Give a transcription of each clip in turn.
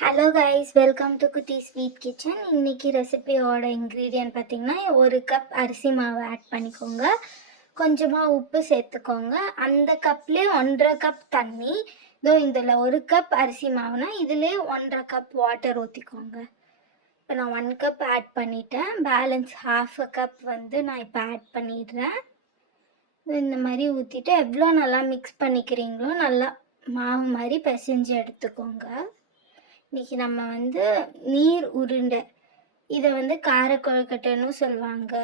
Hello guys, welcome to குட்டி sweet kitchen. இன்றைக்கி ரெசிபியோட இன்க்ரீடியன்ட் பார்த்திங்கன்னா, 1 கப் அரிசி மாவு ஆட் பண்ணிக்கோங்க, கொஞ்சமாக உப்பு சேர்த்துக்கோங்க. அந்த கப்லேயே 1.5 கப் தண்ணி. இதில் 1 கப் அரிசி மாவுனா இதிலே 1.5 கப் வாட்டர் ஊற்றிக்கோங்க. இப்போ நான் 1 கப் ஆட் பண்ணிட்டேன். பேலன்ஸ் 1/2 கப் நான் இப்போ ஆட் பண்ணிடுறேன். இந்த மாதிரி ஊற்றிட்டு எவ்வளோ நல்லா மிக்ஸ் பண்ணிக்கிறீங்களோ நல்லா மாவு மாதிரி பிசைஞ்சு எடுத்துக்கோங்க. இன்றைக்கி நம்ம நீர் உருண்டை, இதை கார கொழுக்கட்டைன்னு சொல்லுவாங்க.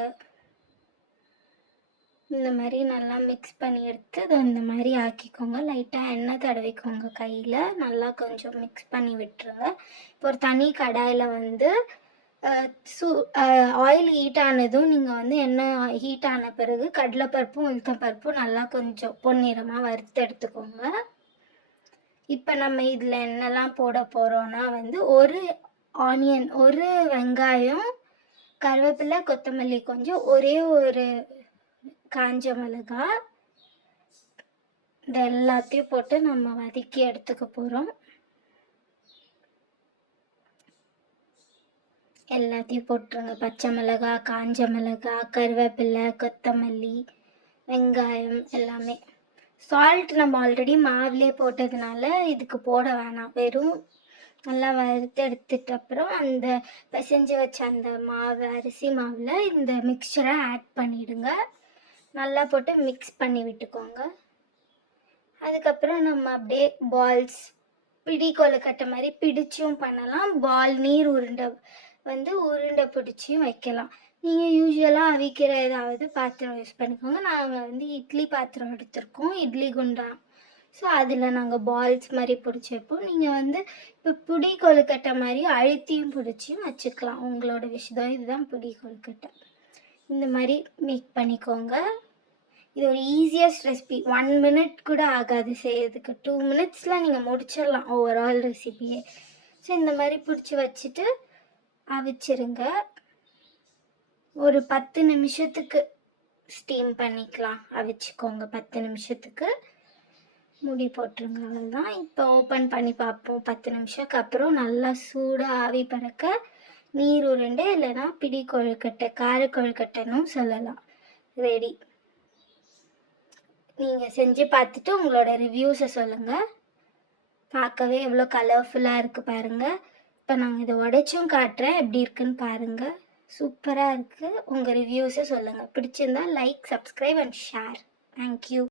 இந்த மாதிரி நல்லா மிக்ஸ் பண்ணி எடுத்து அதை இந்த மாதிரி ஆக்கிக்கோங்க. லைட்டாக எண்ணெய் தடவிக்கோங்க கையில், நல்லா கொஞ்சம் மிக்ஸ் பண்ணி விட்டுருங்க. இப்போ ஒரு தனி கடாயில் ஆயில் ஹீட் ஆனதும் நீங்கள் எண்ணெய் ஹீட் ஆன பிறகு கடலைப்பருப்பும் உளுத்தம்பருப்பும் நல்லா கொஞ்சம் பொன்னிறமாக வறுத்து எடுத்துக்கோங்க. இப்போ நம்ம இதில் என்னெல்லாம் போட போகிறோன்னா ஒரு ஆனியன், ஒரு வெங்காயம், கருவேப்பிலை, கொத்தமல்லி கொஞ்சம், ஒரே ஒரு காஞ்ச மிளகாய், இது எல்லாத்தையும் போட்டு நம்ம வதக்கி எடுத்துக்க போகிறோம். எல்லாத்தையும் போட்டுருங்க. பச்சை மிளகாய், காஞ்ச மிளகாய், கருவேப்பிலை, கொத்தமல்லி, வெங்காயம் எல்லாமே. சால்ட் நம்ம ஆல்ரெடி மாவுலேயே போட்டதுனால இதுக்கு போட வேணாம். வெறும் நல்லா வறுத்து எடுத்துட்டு அப்புறம் அந்த பிசைஞ்சு வச்ச அந்த மாவு, அரிசி மாவில் இந்த மிக்சரை ஆட் பண்ணிவிடுங்க. நல்லா போட்டு மிக்ஸ் பண்ணி விட்டுக்கோங்க. அதுக்கப்புறம் நம்ம அப்படியே பால்ஸ், பிடி கொழுக்கட்டை மாதிரி பிடிச்சும் பண்ணலாம். நீர் உருண்டை உருண்டை பிடிச்சியும் வைக்கலாம். நீங்கள் யூஸ்வலாக அவிக்கிற ஏதாவது பாத்திரம் யூஸ் பண்ணிக்கோங்க. நாங்கள் இட்லி பாத்திரம் எடுத்திருக்கோம், இட்லி குண்டா. ஸோ அதில் நாங்கள் பால்ஸ் மாதிரி பிடிச்சி வைப்போம். நீங்கள் இப்போ பிடி கொழுக்கட்டை மாதிரி அழுத்தியும் பிடிச்சியும் வச்சுக்கலாம், உங்களோட விஷயம். இதுதான் பிடி கொழுக்கட்டை. இந்த மாதிரி மேக் பண்ணிக்கோங்க. இது ஒரு ஈஸியஸ்ட் ரெசிபி. 1 minute கூட ஆகாது செய்யறதுக்கு. 2 minutesல நீங்கள் முடிச்சிடலாம் ஓவரால் ரெசிபியே. ஸோ இந்த மாதிரி பிடிச்சி வச்சுட்டு அவிச்சிருங்க. ஒரு 10 நிமிஷத்துக்கு ஸ்டீம் பண்ணிக்கலாம். அவிச்சுக்கோங்க 10 நிமிஷத்துக்கு. மூடி போட்டுருங்க, அவ்வளோதான். இப்போ ஓப்பன் பண்ணி பார்ப்போம். 10 நிமிஷத்துக்கு அப்புறம் நல்லா சூடாக ஆவி பறக்க நீர் உருண்டை இல்லைன்னா பிடி கொழுக்கட்டை, கார கொழுக்கட்டைன்னு சொல்லலாம், ரெடி. நீங்கள் செஞ்சு பார்த்துட்டு உங்களோட ரிவ்யூஸை சொல்லுங்கள். பார்க்கவே எவ்வளோ கலர்ஃபுல்லாக இருக்குது பாருங்கள். இப்போ நாங்கள் இதை உடைச்சும் காட்டுறேன், எப்படி இருக்குன்னு பாருங்கள். சூப்பராக இருக்குது. உங்கள் ரிவ்யூஸை சொல்லுங்கள். பிடிச்சிருந்தா like, subscribe and share. Thank you.